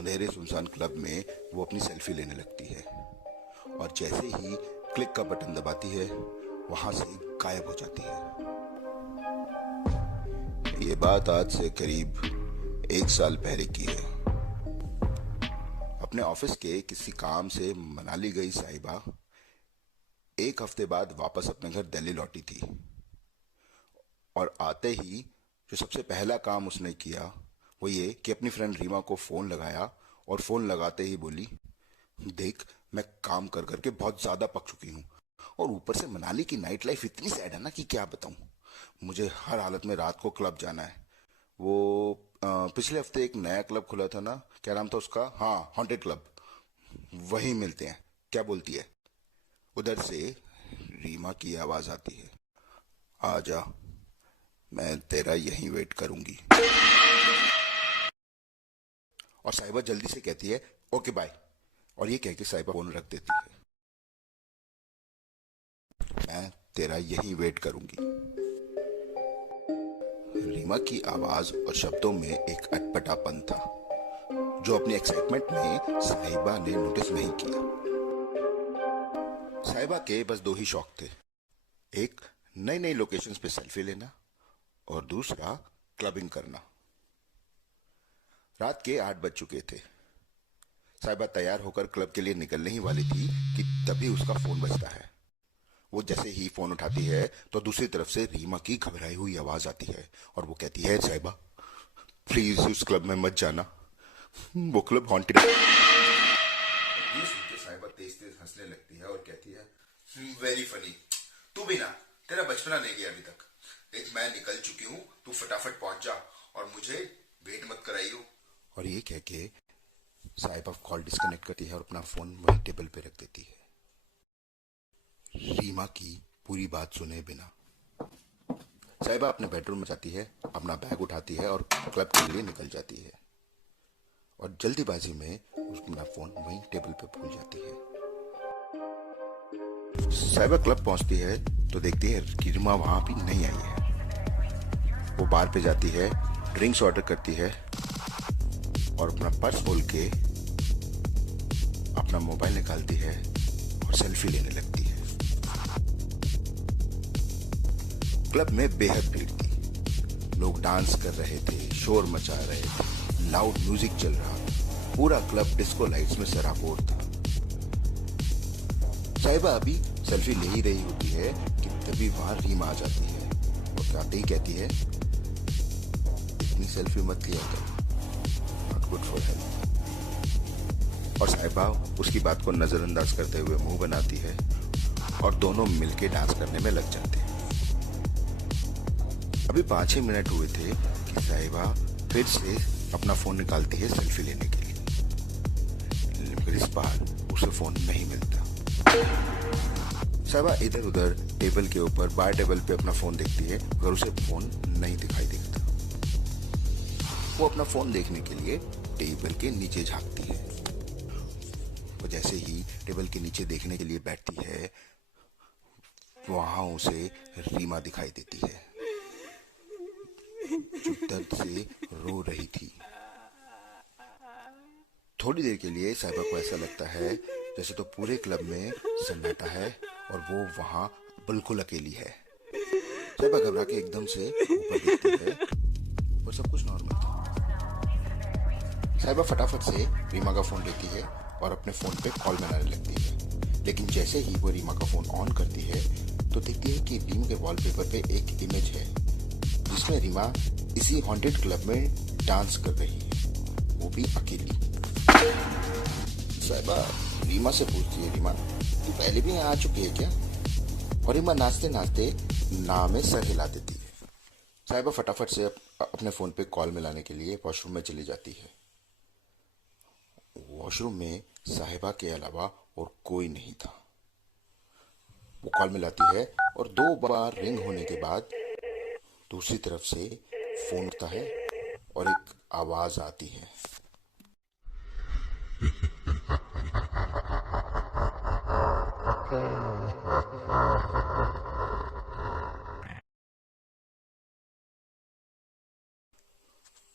अंधेरे सुनसान क्लब में वो अपनी सेल्फी लेने लगती है और जैसे ही क्लिक का बटन दबाती है वहां से गायब हो जाती है। ये बात आज से करीब 1 साल पहले की है। अपने ऑफिस के किसी काम से मनाली गई साहिबा 1 हफ्ते बाद वापस अपने घर दिल्ली लौटी थी और आते ही जो सबसे पहला काम उसने किया वो ये कि अपनी फ्रेंड रीमा को फोन लगाया और फोन लगाते ही बोली, देख मैं काम कर करके बहुत ज्यादा पक चुकी हूँ और ऊपर से मनाली की नाइट लाइफ इतनी सैड है ना कि क्या बताऊं। मुझे हर हालत में रात को क्लब जाना है। वो पिछले हफ्ते एक नया क्लब खुला था ना, क्या नाम था उसका? हाँ, हॉन्टेड क्लब। वहीं मिलते हैं, क्या बोलती है? उधर से रीमा की आवाज आती है, आजा, मैं तेरा यहीं वेट करूंगी। और साहिबा जल्दी से कहती है, ओके बाय। और ये कह के साहिबा फोन रख देती है। मैं तेरा यहीं वेट करूंगी। रीमा की आवाज और शब्दों में एक अटपटापन था जो अपनी एक्साइटमेंट में साहिबा ने नोटिस नहीं किया। साहिबा के बस 2 ही शौक थे, एक नई नई लोकेशंस पे सेल्फी लेना और दूसरा क्लबिंग करना। रात के 8 बज चुके थे। साहिबा तैयार होकर क्लब के लिए निकलने ही वाली थी कि तभी उसका फोन बजता है। वो जैसे ही फोन उठाती है तो दूसरी तरफ से रीमा की घबराई हुई आवाज आती है और वो कहती है, साहिबा प्लीज उस क्लब में मत जाना, वो क्लब हॉन्टेड है। ये सुन के साहिबा तेज तेज हंसने लगती है और कहती है, वेरी फनी, तू भी ना, तेरा बचपना नहीं गया अभी तक। देख मैं निकल चुकी हूँ, तू फटाफट पहुंच जा और मुझे वेट मत कराइयो। और ये कह के साहिबा कॉल डिस्कनेक्ट करती है और अपना फोन वहीं टेबल पे रख देती है। रीमा की पूरी बात सुने बिना साहिबा अपने बेडरूम में जाती है, अपना बैग उठाती है और क्लब के लिए निकल जाती है और जल्दीबाजी में अपना फोन वहीं टेबल पे भूल जाती है। साहिबा क्लब पहुंचती है तो देखती है कि रीमा वहां भी नहीं आई है। वो बार पे जाती है, ड्रिंक्स ऑर्डर करती है और अपना पर्स खोल के अपना मोबाइल निकालती है और सेल्फी लेने लगती है। क्लब में बेहद भीड़ थी, लोग डांस कर रहे थे, शोर मचा रहे थे, लाउड म्यूजिक चल रहा था, पूरा क्लब डिस्को लाइट्स में सराबोर था। साहिबा अभी सेल्फी ले ही रही होती है कि तभी वहां रीमा आ जाती है और आते ही कहती है, इतनी सेल्फी मत लिया कर, नॉट गुड फॉर हेल्थ। और साहिबा उसकी बात को नजरअंदाज करते हुए मुंह बनाती है और दोनों मिलके डांस करने में लग जाते हैं। अभी 5-6 मिनट हुए थे कि साहिबा फिर से अपना फोन निकालती है सेल्फी लेने के लिए, लेकिन इस बार उसे फोन नहीं मिलता। साहिबा इधर उधर टेबल के ऊपर बार टेबल पे अपना फोन देखती है मगर उसे फोन नहीं दिखाई देता। वो अपना फोन देखने के लिए टेबल के नीचे झांकती है। वो जैसे ही टेबल के नीचे देखने के लिए बैठती है वहां उसे रीमा दिखाई देती है जो दर्द से रो रही थी। थोड़ी देर के लिए साहिबा को ऐसा लगता है जैसे तो पूरे क्लब में सन्नाटा है और वो वहां बिल्कुल अकेली है। साहिबा घबरा के एकदम से ऊपर देखती है और सब कुछ नॉर्मल था। साहिबा फटाफट से रीमा का फोन लेती है और अपने फोन पे कॉल बनाने लगती है, लेकिन जैसे ही वो रीमा का फोन ऑन करती है तो देखती है कि रीमा के वॉलपेपर पे एक इमेज है जिसमें रीमा इसी हॉन्टेड क्लब में डांस कर रही है, वो भी अकेली। साहिबा रीमा से पूछती है, रीमा तू पहले भी यहाँ आ चुकी है क्या? और रीमा नाचते नाचते ना में सर हिला देती है। साहिबा फटाफट से अपने फोन पे कॉल मिलाने के लिए वॉशरूम में चली जाती है। वॉशरूम में साहिबा के अलावा और कोई नहीं था। वो कॉल मिलाती है और 2 बार रिंग होने के बाद दूसरी तरफ से फोन उठता है और एक आवाज आती है,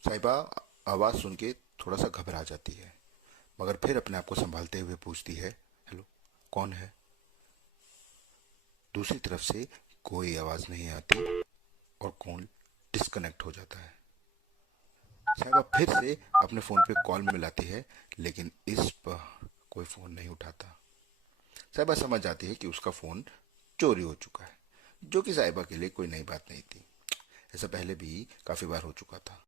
साहिबा आवाज सुन के थोड़ा सा घबरा जाती है, मगर फिर अपने आप को संभालते हुए पूछती है, हेलो, कौन है? दूसरी तरफ से कोई आवाज नहीं आती और कॉल डिस्कनेक्ट हो जाता है। साहिबा फिर से अपने फोन पे कॉल मिलाती है, लेकिन इस पर कोई फोन नहीं उठाता। साहिबा समझ जाती है कि उसका फोन चोरी हो चुका है, जो कि साहिबा के लिए कोई नई बात नहीं थी। ऐसा पहले भी काफी बार हो चुका था।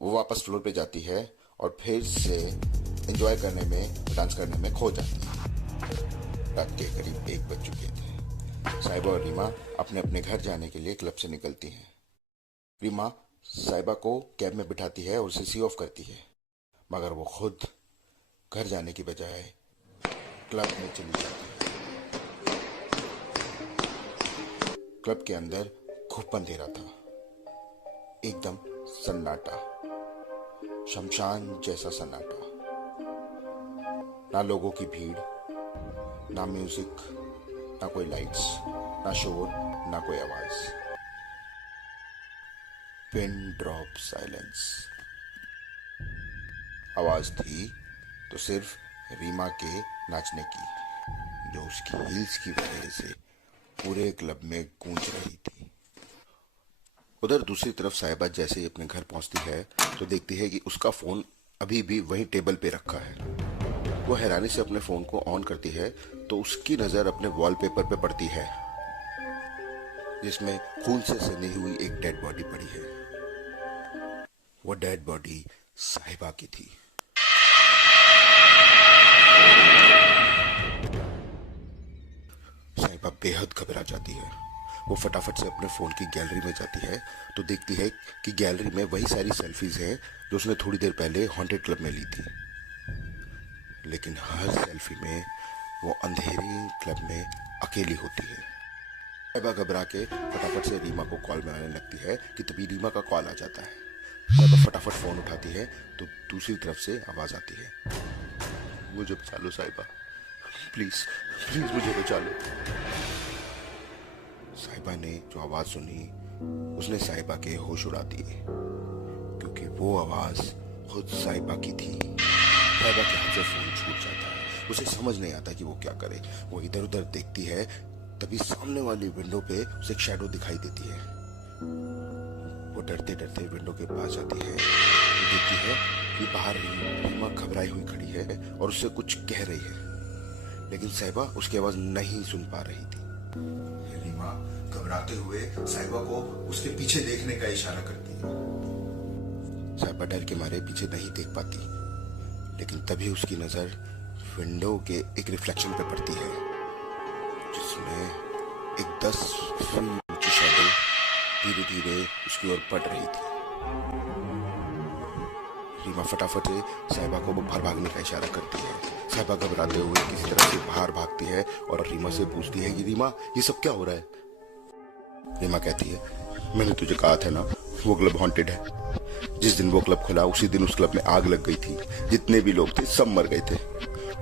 वो वापस फ्लोर पे जाती है और फिर से एंजॉय करने में, डांस करने में खो जाती है। रात के करीब 1 बज चुके थे। साहिबा और रीमा अपने अपने घर जाने के लिए क्लब से निकलती हैं। रीमा साहिबा को कैब में बिठाती है और उसे सी ऑफ करती है, मगर वो खुद घर जाने की बजाय क्लब में चली जाती है। क्लब के अंदर खूब अंधेरा था, एकदम सन्नाटा, शमशान जैसा सन्नाटा। ना लोगों की भीड़, ना म्यूजिक, ना कोई लाइट्स, ना शोर, ना कोई आवाज। Pin drop silence. आवाज थी तो सिर्फ रीमा के नाचने की, जो उसकी हील्स की वजह से पूरे क्लब में गूंज रही थी। उधर दूसरी तरफ साहिबा जैसे ही अपने घर पहुंचती है तो देखती है कि उसका फोन अभी भी वहीं टेबल पे रखा है। वो हैरानी से अपने फोन को ऑन करती है तो उसकी नजर अपने वॉलपेपर पे पड़ती है, जिसमें खून से सनी हुई एक डेड बॉडी पड़ी है। वो डेड बॉडी साहिबा की थी। साहिबा बेहद घबरा जाती है। वो फटाफट से अपने फोन की गैलरी में जाती है तो देखती है कि गैलरी में वही सारी सेल्फीज हैं जो उसने थोड़ी देर पहले हॉन्टेड क्लब में ली थी। लेकिन हर सेल्फी में वो अंधेरे क्लब में अकेली होती है। साहिबा घबरा के फटाफट से रीमा को कॉल बनाने लगती है कि तभी रीमा का कॉल आ जाता है। साहिबा फटाफट फोन उठाती है तो दूसरी तरफ से आवाज आती है, मुझे बचा लो साहिबा, प्लीज प्लीज मुझे बचा लो। साहिबा ने जो आवाज सुनी उसने साहिबा के होश उड़ा दिए, क्योंकि वो आवाज खुद साहिबा की थी। साहिबा के हाथ से फोन छूट जाता है। उसे समझ नहीं आता कि वो क्या करे। वो इधर उधर देखती है, तभी सामने वाली विंडो पे उसे एक शैडो दिखाई देती है। वो डरते डरते विंडो के पास जाती है तो देखती है कि बाहर रीमा घबराई हुई खड़ी है और उससे कुछ कह रही है, लेकिन साहिबा उसकी आवाज नहीं सुन पा रही थी। रीमा घबराते हुए साहिबा को उसके पीछे देखने का इशारा करती है। साहिबा डर के मारे पीछे नहीं देख पाती, लेकिन तभी उसकी नजर विंडो के एक रिफ्लेक्शन पे पड़ती है, जिसमें एक 10 फीट ऊंची शैडो धीरे धीरे उसकी ओर बढ़ रही थी। रीमा फटाफट से साहिबा को बाहर भागने का इशारा करती है। साहिबा घबराते हुए किसी तरह से बाहर भागती है और रीमा से पूछती है कि रीमा, ये सब क्या हो रहा है? रीमा कहती है, मैंने तुझे कहा था ना वो क्लब हॉन्टेड है। जिस दिन वो क्लब खुला उसी दिन उस क्लब में आग लग गई थी। जितने भी लोग थे सब मर गए थे।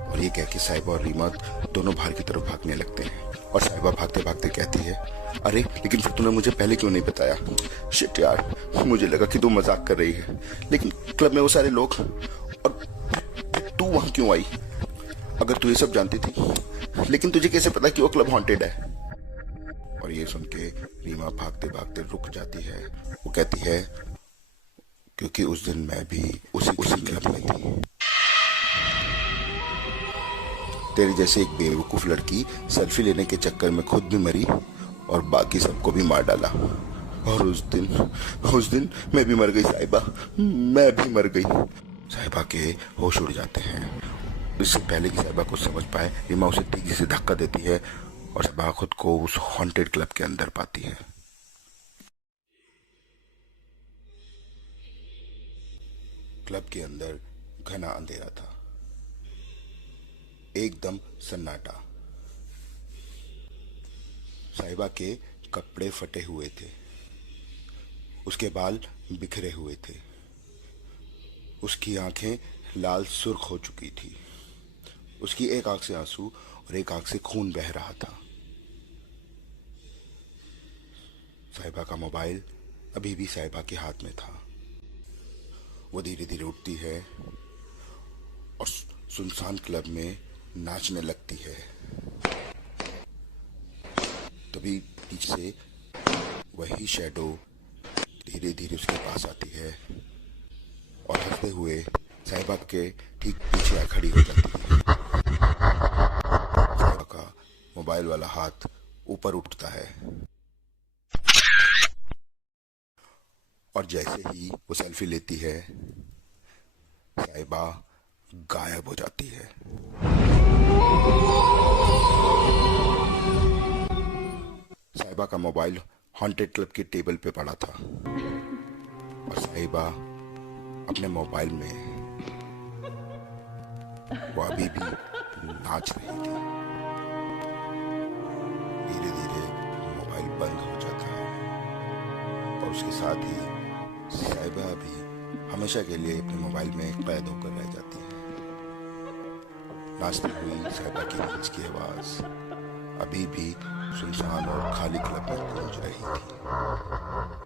और ये कह के साहिबा और रीमा दोनों बाहर की तरफ भागने लगते हैं। और साहिबा भागते भागते कहती है, अरे लेकिन फिर तूने मुझे पहले क्यों नहीं बताया? शिट यार, मुझे लगा कि तू मजाक कर रही है, लेकिन क्लब में वो सारे लोग, और तू वहां क्यों आई? अगर तू ये सब जानती थी, लेकिन तुझे कैसे पता कि वो क्लब हॉन्टेड है? और ये सुन के रीमा भागते भागते रुक जाती है। वो कहती है, क्योंकि उस दिन मैं भी उसी क्लब में थी। तेरी जैसे एक बेवकूफ लड़की सेल्फी लेने के चक्कर में खुद भी मरी और बाकी सबको भी मार डाला। और उस दिन मैं भी मर गई साहिबा, मैं भी मर गई। साहिबा के होश उड़ जाते हैं। इससे पहले कि साहिबा कुछ समझ पाए, रीमा उसे तेजी से धक्का देती है और साहिबा खुद को उस हॉन्टेड क्लब के अंदर पाती है। क्लब के अंदर घना अंधेरा था, एकदम सन्नाटा। साहिबा के कपड़े फटे हुए थे, उसके बाल बिखरे हुए थे, उसकी आंखें लाल सुर्ख हो चुकी थी। उसकी एक आंख से आंसू और एक आंख से खून बह रहा था। साहिबा का मोबाइल अभी भी साहिबा के हाथ में था। वो धीरे धीरे उठती है और सुनसान क्लब में नाचने लगती है। तभी पीछे से वही शैडो धीरे धीरे उसके पास आती है और हंसते हुए साहिबा के ठीक पीछे आ खड़ी हो जाती है। साहिबा का मोबाइल वाला हाथ ऊपर उठता है और जैसे ही वो सेल्फी लेती है, साहिबा गायब हो जाती है। साहिबा का मोबाइल हॉन्टेड क्लब की टेबल पे पड़ा था और साहिबा अपने मोबाइल में वो अभी भी नाच रही थी। धीरे धीरे मोबाइल बंद हो जाता है और उसके साथ ही साहिबा भी हमेशा के लिए अपने मोबाइल में कैद होकर रह जाती है। नाचती हुई साहिबा की नाच की आवाज अभी भी सुनसान और खाली क्लब में गूंज रही थी।